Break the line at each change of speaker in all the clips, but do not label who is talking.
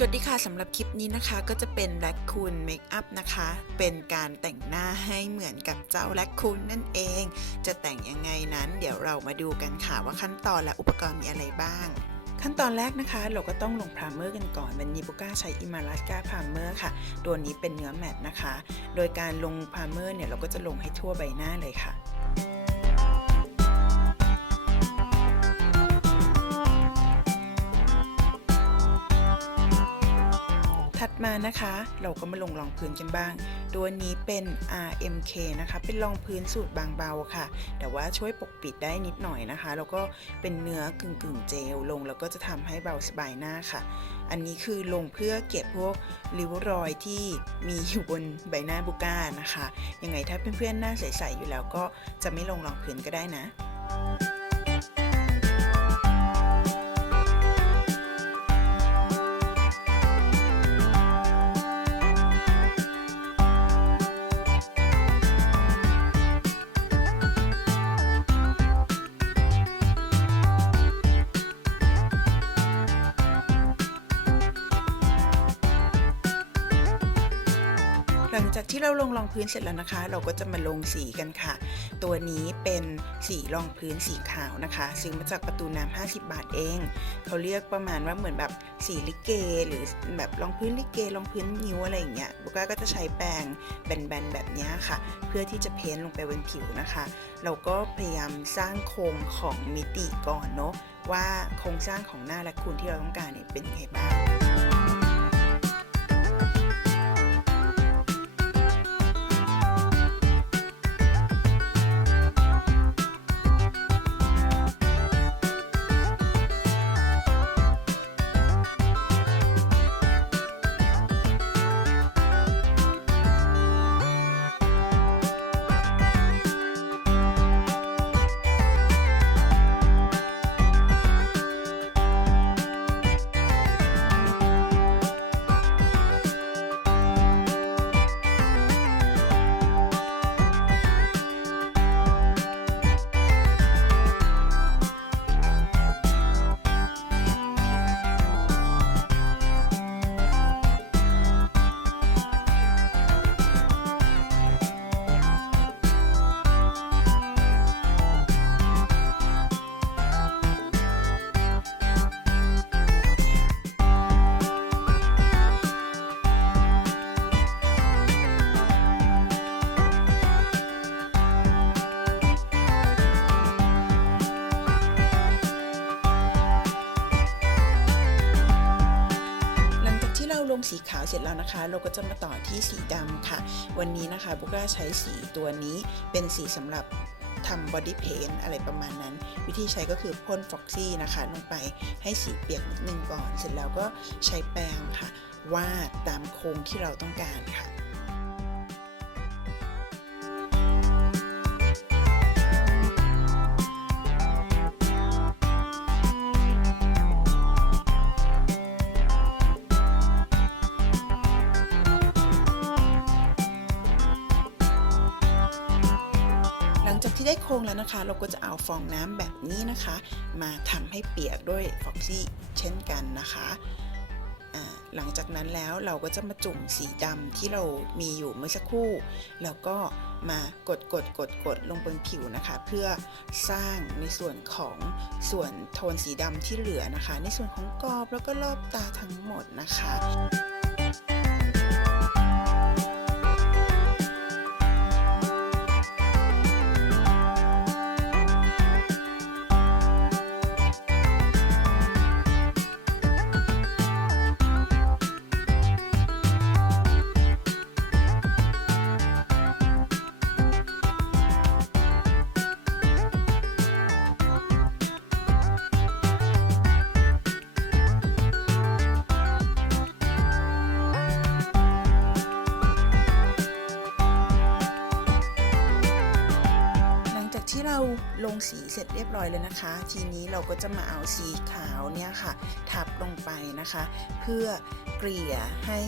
สวัสดีค่ะสำหรับคลิปนี้นะคะก็จะเป็นแรคคูนเมคอัพนะคะ เป็นการแต่งหน้าให้เหมือนกับเจ้าแรคคูนนั่นเอง จะแต่งยังไงนั้นเดี๋ยวเรามาดูกันค่ะว่าขั้นตอนและอุปกรณ์มีอะไรบ้าง ขั้นตอนแรกนะคะ เราก็ต้องลงพรามเมอร์กันก่อนวันนี้บุก้าใช้อิมาลัสกาพรามเมอร์ค่ะ ตัวนี้เป็นเนื้อแมตต์นะคะ โดยการลงพรามเมอร์เนี่ยเราก็จะลงให้ทั่วใบหน้าเลยค่ะ มานะคะ เราก็มาลงรองพื้นกันบ้าง ตัวนี้เป็น RMK นะคะ เป็นรองพื้นสูตรบางเบาค่ะ แต่ว่าช่วยปกปิดได้นิดหน่อยนะคะ แล้วก็เป็นเนื้อกึ่งกึ่งๆเจลลง แล้วก็จะทำให้เบาสบายหน้าค่ะ อันนี้คือลงเพื่อเก็บพวกริ้วรอยที่มีอยู่บนใบหน้าบุก้านะคะ ยังไงถ้าเพื่อนๆหน้าใสๆอยู่แล้วก็จะไม่ลงรองพื้นก็ได้นะ ลังจากที่เราลงรองพื้นเสร็จแล้วนะคะ เราก็จะมาลงสีกันค่ะ ตัวนี้เป็นสีรองพื้นสีขาวนะคะ ซื้อมาจากประตูน้ำ50 บาทเองเขาเรียกประมาณว่าเหมือนแบบสีลิเก หรือแบบรองพื้นลิเกรองพื้นนิ้วอะไรอย่างเงี้ยบุก้าก็จะใช้แปรงแบนๆแบบเนี้ยค่ะ เพื่อที่จะเพ้นท์ลงไปบนผิวนะคะ เราก็พยายามสร้างโครงของมิติก่อนเนาะว่าโครงสร้างของหน้าและคุณที่เราต้องการเนี่ยเป็นยังไงบ้าง งสีขาวเสร็จแล้วนะคะ เราก็จะมาต่อที่สีดำค่ะ วันนี้นะคะบุก้าใช้สีตัวนี้เป็นสีสำหรับทำบอดี้เพนอะไรประมาณนั้น วิธีใช้ก็คือพ่นฟ็อกซี่นะคะลงไปให้สีเปียกนิดนึงก่อน เสร็จแล้วก็ใช้แปรงค่ะวาดตามโครงที่เราต้องการค่ะ ได้โครงแล้วนะคะ เราก็จะเอาฟองน้ำแบบนี้นะคะ มาทำให้เปียกด้วยฟอกซี่เช่นกันนะคะหลังจากนั้นแล้วเราก็จะมาจุ่มสีดำที่เรามีอยู่เมื่อสักครู่ แล้วก็มากดกดกดกดลงบนผิวนะคะ เพื่อสร้างในส่วนของส่วนโทนสีดำที่เหลือนะคะ ในส่วนของกรอบแล้วก็รอบตาทั้งหมดนะคะ งสีเสร็จเรียบร้อยแล้วนะคะ ทีนี้เราก็จะมาเอาสีขาวเนี่ยค่ะ ทับลงไปนะคะ เพื่อเกลี่ยให้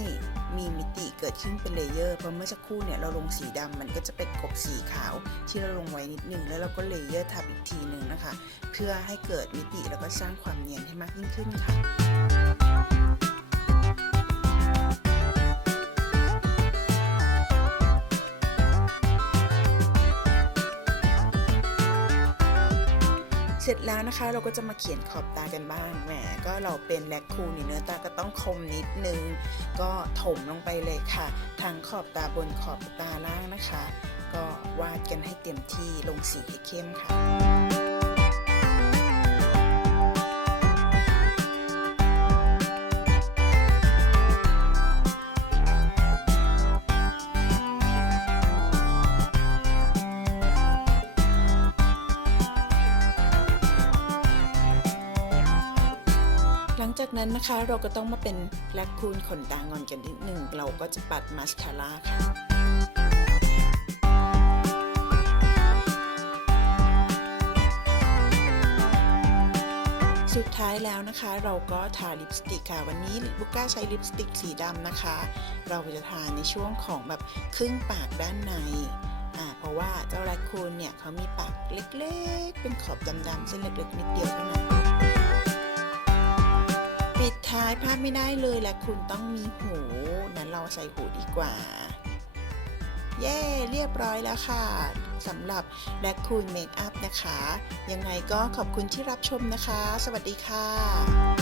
มีมิติเกิดขึ้นเป็นเลเยอร์เพราะเมื่อสักครู่เนี่ยเราลงสีดำมันก็จะเป็นกบสีขาวที่เราลงไว้นิดนึงแล้วเราก็เลเยอร์ทับอีกทีหนึ่งนะคะ เพื่อให้เกิดมิติแล้วก็สร้างความเนียนให้มากยิ่งขึ้นค่ะ ร็จแล้วนะคะ เราก็จะมาเขียนขอบตากันบ้างแหมก็เราเป็นแลคคูนี่เนื้อตาก็ต้องคมนิดนึง ก็ถมลงไปเลยค่ะ ทั้งขอบตาบนขอบตาล่างนะคะ ก็วาดกันให้เต็มที่ลงสีให้เข้มค่ะ หลังจากนั้นนะคะเราก็ต้องมาเป็นแลคคูนขนตางอนกันนิดหนึ่งเราก็จะปัดมาสคาร่าค่ะสุดท้ายแล้วนะคะเราก็ทาลิปสติกค่ะ วันนี้บุก้าใช้ลิปสติกสีดำนะคะ เราจะทาในช่วงของแบบครึ่งปากด้านในอ่าเพราะว่าเจ้าแรคคูนเนี่ยเขามีปากเล็กๆ เป็นขอบดำๆเส้นเล็กๆนิดเดียวเท่านั้น ปิดท้ายพลาดไม่ได้เลยและคุณต้องมีหูนั้นเราใส่หูดีกว่า เย้เรียบร้อยแล้วค่ะสำหรับแลคคูนเมคอัพนะคะ ยังไงก็ขอบคุณที่รับชมนะคะ สวัสดีค่ะ